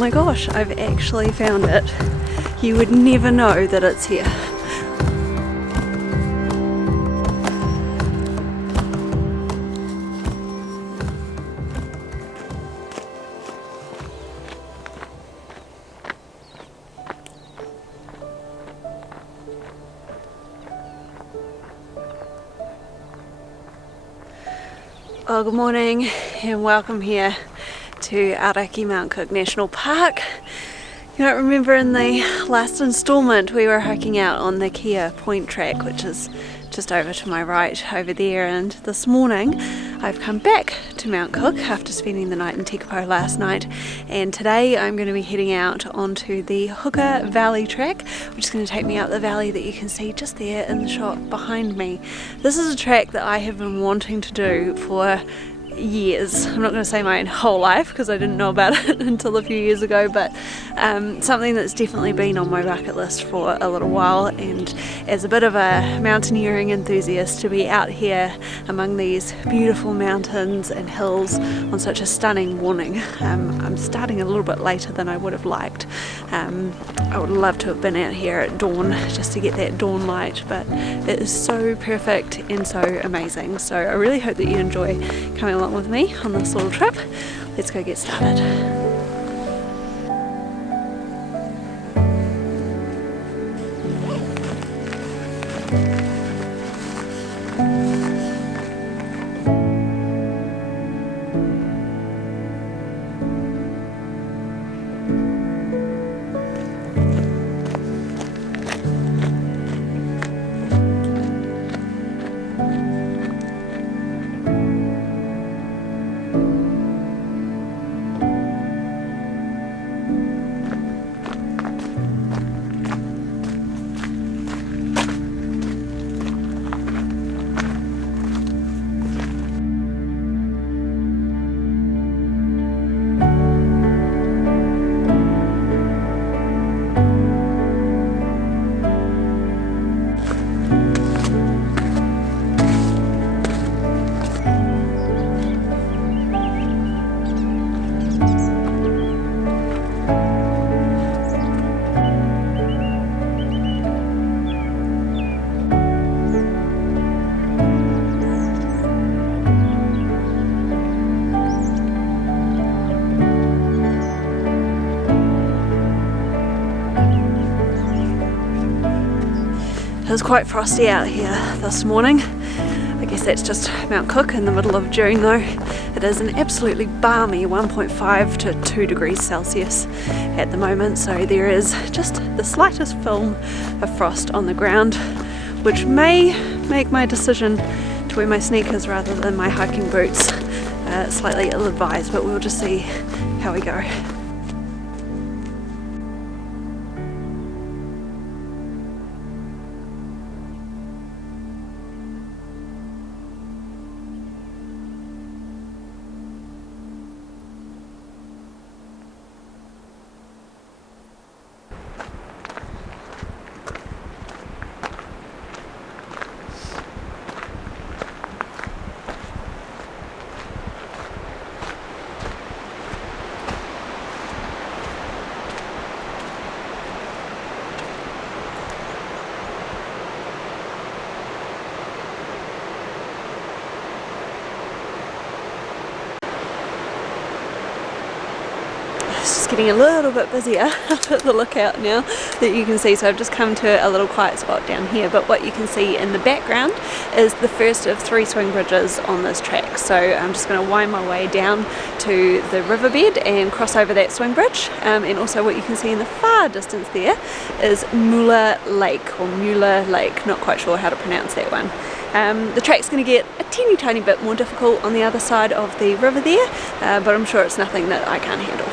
my gosh, I've actually found it. You would never know that it's here. Well, good morning and welcome here to Aoraki Mount Cook National Park. You might remember in the last instalment we were hiking out on the Kia Point track, which is just over to my right over there, and this morning I've come back to Mount Cook after spending the night in Tekapo last night, and today I'm going to be heading out onto the Hooker Valley track, which is going to take me up the valley that you can see just there in the shot behind me. This is a track that I have been wanting to do for years. I'm not going to say my whole life because I didn't know about it until a few years ago, but something that's definitely been on my bucket list for a little while, and as a bit of a mountaineering enthusiast, to be out here among these beautiful mountains and hills on such a stunning morning. I'm starting a little bit later than I would have liked. I would love to have been out here at dawn just to get that dawn light, but it is so perfect and so amazing. So I really hope that you enjoy coming along with me on this little trip. Let's go get started. It was quite frosty out here this morning. I guess that's just Mount Cook in the middle of June though. It is an absolutely balmy 1.5 to 2 degrees Celsius at the moment, so there is just the slightest film of frost on the ground, which may make my decision to wear my sneakers rather than my hiking boots slightly ill-advised, but we'll just see how we go. It's just getting a little bit busier up at the lookout now that you can see, so I've just come to a little quiet spot down here, but what you can see in the background is the first of 3 swing bridges on this track. So I'm just going to wind my way down to the riverbed and cross over that swing bridge, and also what you can see in the far distance there is Muller Lake, or Muller Lake, not quite sure how to pronounce that one. The track's going to get a teeny tiny bit more difficult on the other side of the river there, but I'm sure it's nothing that I can't handle.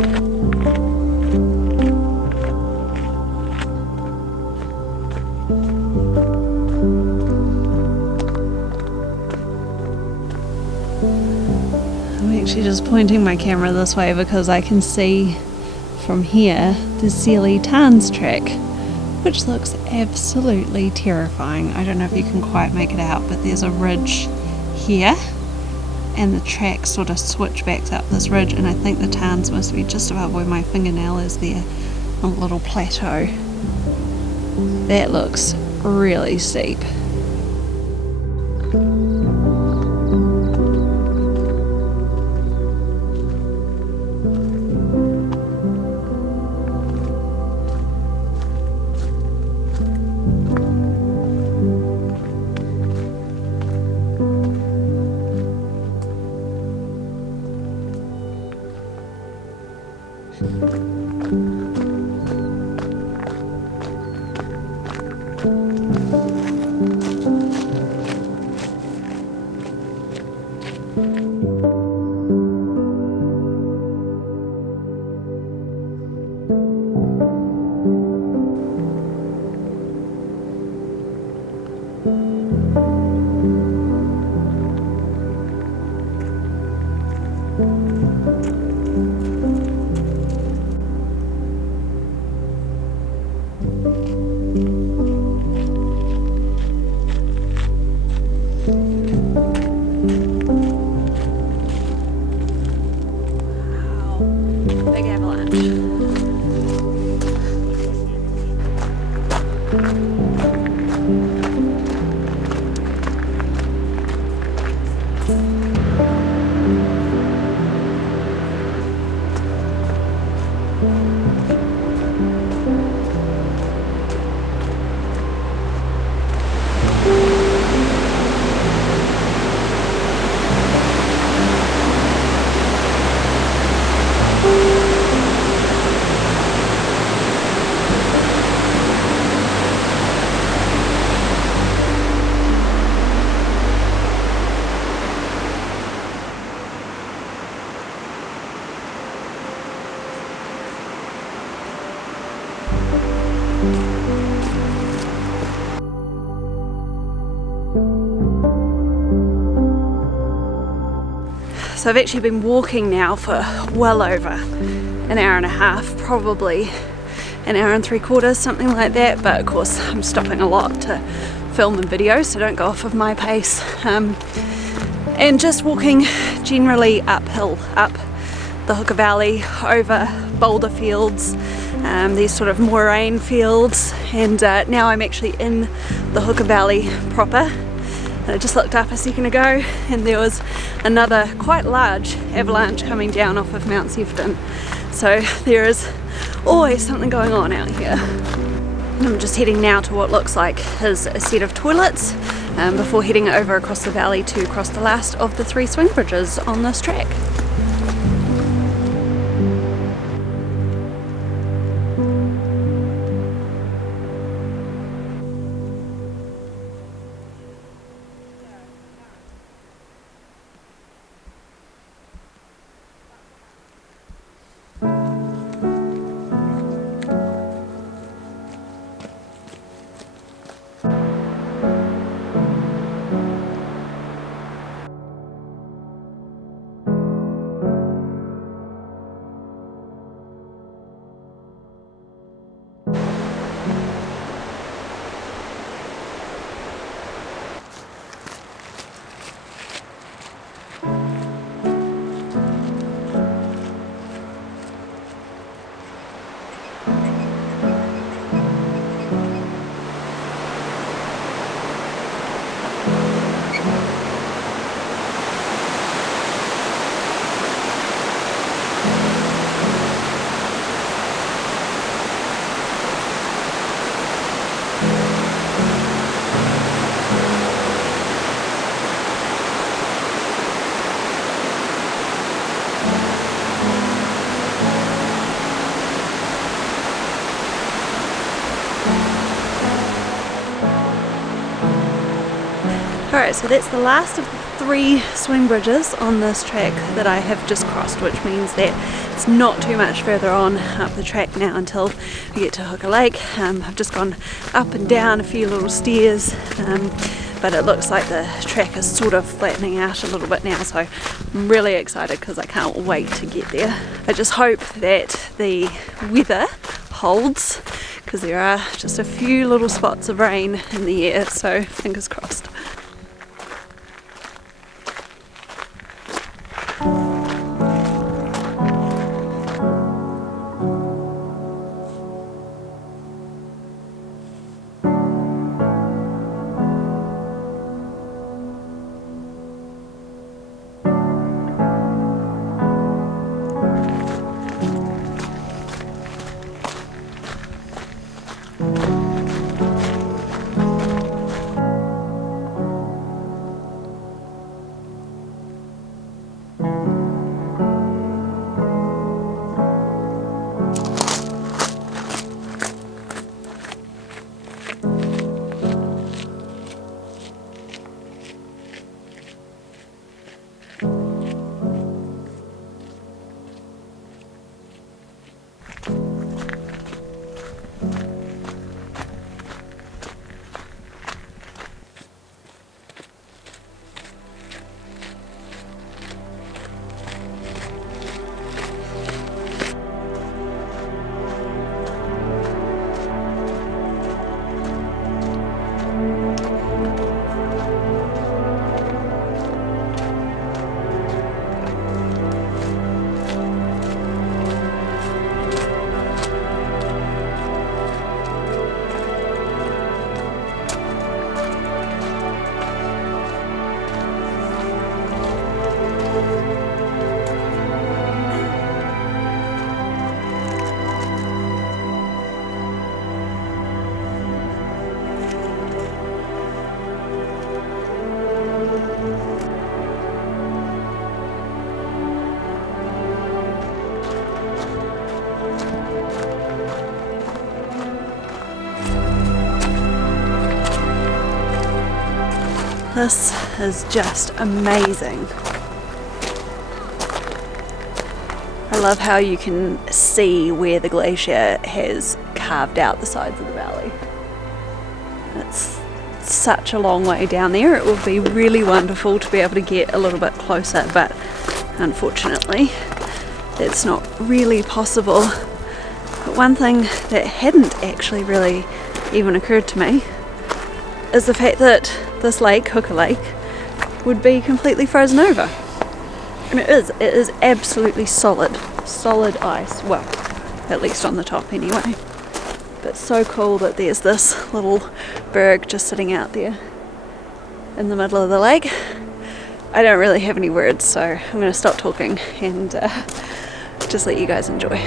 I'm actually just pointing my camera this way because I can see from here the Sealy Tarns track, which looks absolutely terrifying. I don't know if you can quite make it out, but there's a ridge here and the track sort of switchbacks up this ridge, and I think the Tarns must be just above where my fingernail is there, on a little plateau. That looks really steep. Big avalanche. So I've actually been walking now for well over an hour and a half, probably an hour and 3/4, something like that, but of course I'm stopping a lot to film and video, so don't go off of my pace. And just walking generally uphill, up the Hooker Valley, over boulder fields, these sort of moraine fields, and now I'm actually in the Hooker Valley proper. And I just looked up a second ago and there was another quite large avalanche coming down off of Mount Sefton. So there is always something going on out here. And I'm just heading now to what looks like is a set of toilets before heading over across the valley to cross the last of the 3 swing bridges on this track. Alright, so that's the last of the 3 swing bridges on this track that I have just crossed, which means that it's not too much further on up the track now until we get to Hooker Lake. I've just gone up and down a few little stairs, but it looks like the track is sort of flattening out a little bit now, so I'm really excited because I can't wait to get there. I just hope that the weather holds, because there are just a few little spots of rain in the air, so fingers crossed. This is just amazing. I love how you can see where the glacier has carved out the sides of the valley. It's such a long way down there. It would be really wonderful to be able to get a little bit closer, but unfortunately it's not really possible. But one thing that hadn't actually really even occurred to me is the fact that this lake, Hooker Lake, would be completely frozen over. And it is absolutely solid ice, well, at least on the top anyway. But so cool that there's this little berg just sitting out there in the middle of the lake. I don't really have any words, so I'm going to stop talking and just let you guys enjoy.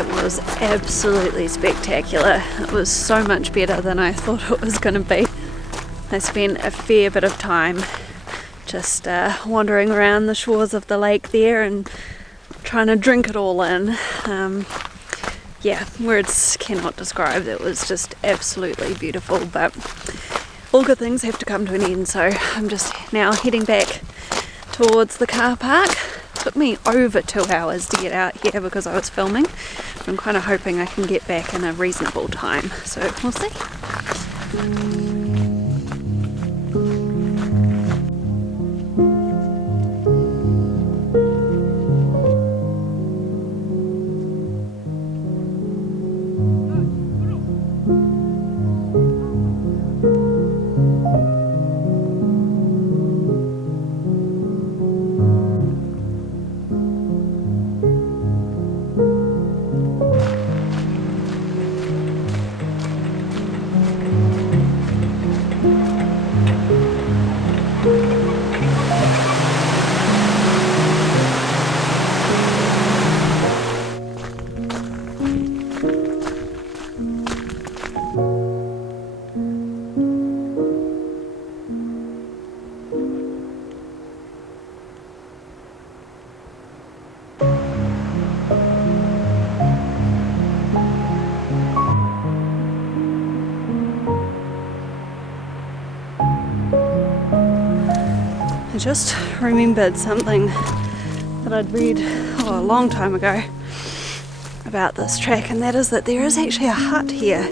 It was absolutely spectacular. It was so much better than I thought it was going to be. I spent a fair bit of time just wandering around the shores of the lake there and trying to drink it all in. Yeah, words cannot describe. It was just absolutely beautiful, but all good things have to come to an end, so I'm just now heading back towards the car park. It took me over 2 hours to get out here because I was filming. I'm kind of hoping I can get back in a reasonable time, so we'll see. I just remembered something that I'd read a long time ago about this track, and that is that there is actually a hut here.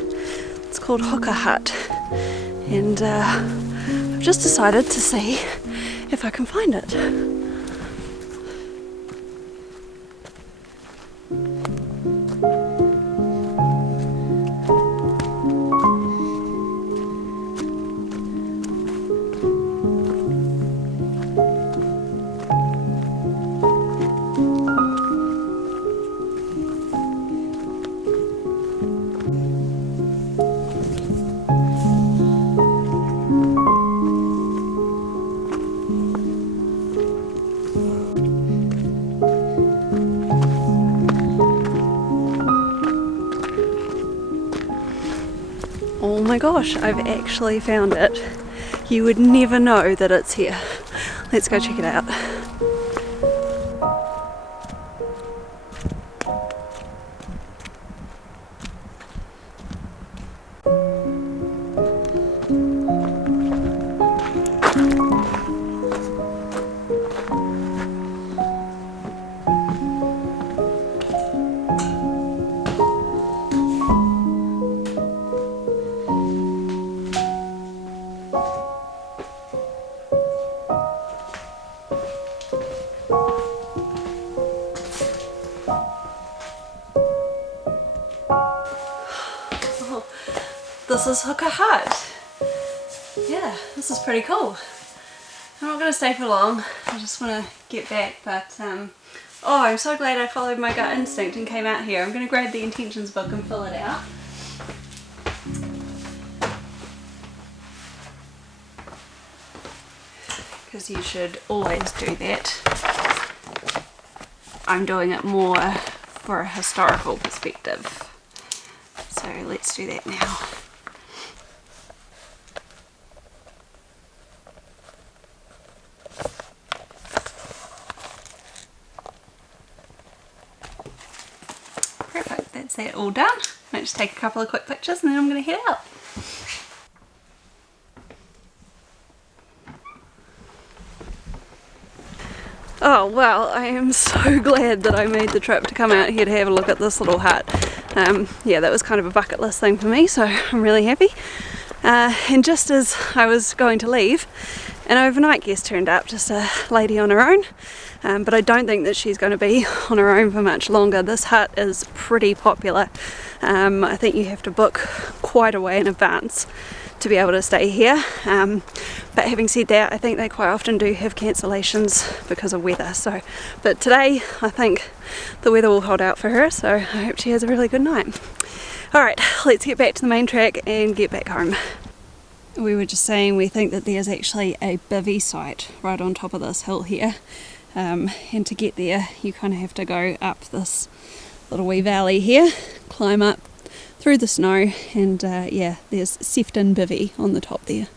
It's called Hoka Hut, and I've just decided to see if I can find it. Oh my gosh, I've actually found it. You would never know that it's here. Let's go check it out. This is Hoka Hut. Yeah, this is pretty cool. I'm not going to stay for long. I just want to get back, but oh, I'm so glad I followed my gut instinct and came out here. I'm going to grab the intentions book and fill it out. Because you should always do that. I'm doing it more for a historical perspective. So let's do that now. Perfect, that's that all done. I'll just take a couple of quick pictures and then I'm going to head out. Oh well, I am so glad that I made the trip to come out here to have a look at this little hut. Yeah, that was kind of a bucket list thing for me, so I'm really happy. And just as I was going to leave, an overnight guest turned up, just a lady on her own, but I don't think that she's going to be on her own for much longer. This hut is pretty popular. I think you have to book quite a way in advance to be able to stay here, but having said that, I think they quite often do have cancellations because of weather. So, but today I think the weather will hold out for her, so I hope she has a really good night. Alright, let's get back to the main track and get back home. We were just saying we think that there's actually a bivvy site right on top of this hill here, and to get there you kind of have to go up this little wee valley here, climb up through the snow, and yeah, there's Sefton Bivvy on the top there.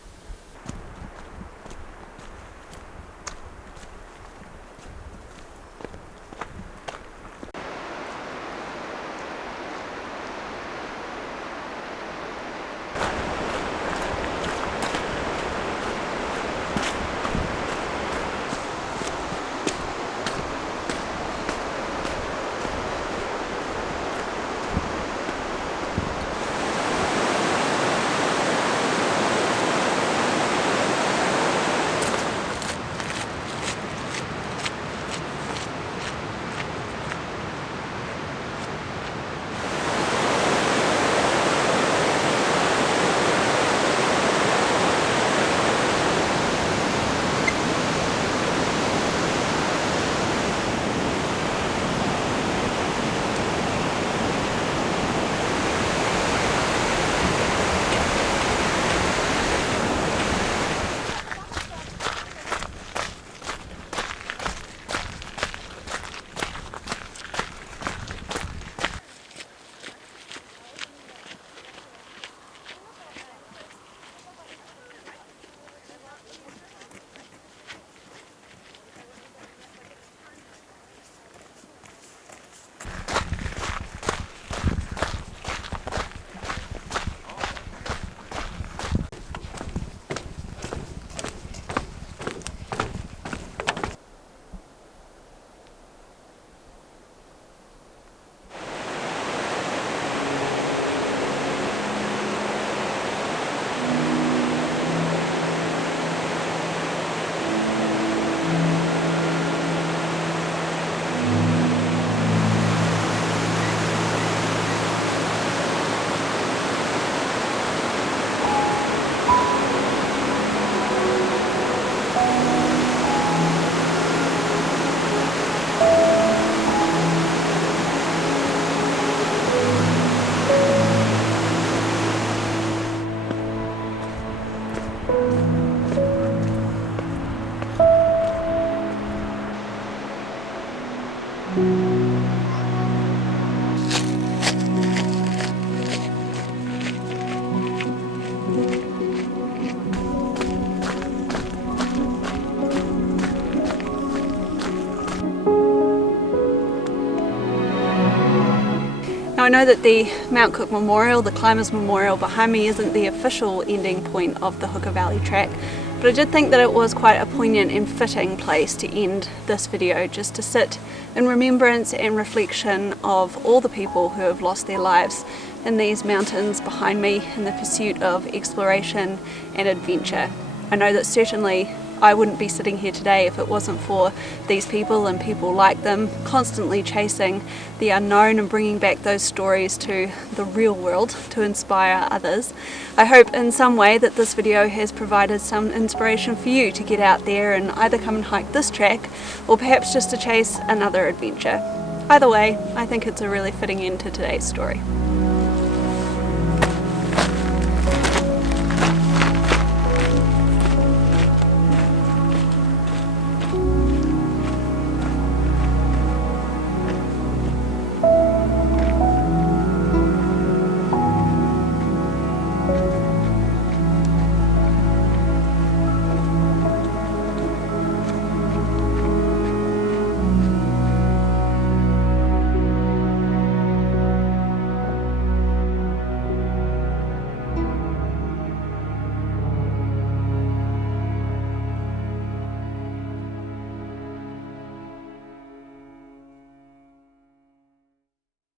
Now I know that the Mount Cook Memorial, the Climbers Memorial behind me, isn't the official ending point of the Hooker Valley Track, but I did think that it was quite a poignant and fitting place to end this video, just to sit in remembrance and reflection of all the people who have lost their lives in these mountains behind me in the pursuit of exploration and adventure. I know that certainly I wouldn't be sitting here today if it wasn't for these people and people like them constantly chasing the unknown and bringing back those stories to the real world to inspire others. I hope in some way that this video has provided some inspiration for you to get out there and either come and hike this track or perhaps just to chase another adventure. Either way, I think it's a really fitting end to today's story.